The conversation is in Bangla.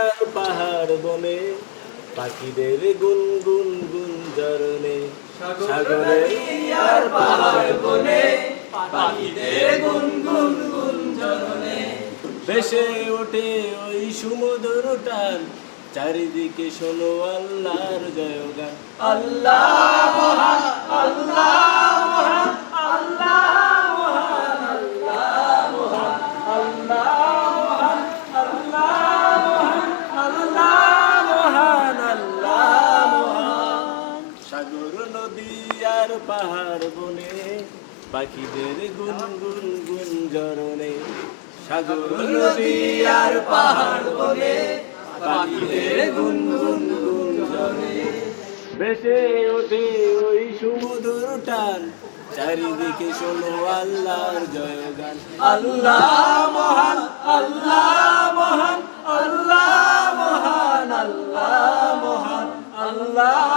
আর পাহাড় বনে পাখিদের গুনগুন গুঞ্জরণে সাগরে আর পাহাড় বনে পাখিদের গুনগুন গুঞ্জরণে ভেসে ওঠে ওই সমুদ্র টান চারিদিকে শোনো আল্লাহর জয়গান আল্লাহ মহান আল্লাহ মহান আল্লাহ মহান আল্লাহ মহান আল্লাহ মহান আল্লাহ মহান সাগর নদী আর পাহাড় বনে পাখিদের গুনগুন গুঞ্জরণে সাগর নদী আর পাহাড় বনে পাখিদের গুনগুন গুঞ্জরণে ভেসে ওঠে ওই সমুদ্র টান চারিদিকে শোনো আল্লাহর জয়গান আল্লাহ মহান আল্লাহ মহান আল্লাহ মহান আল্লাহ মহান আল্লাহ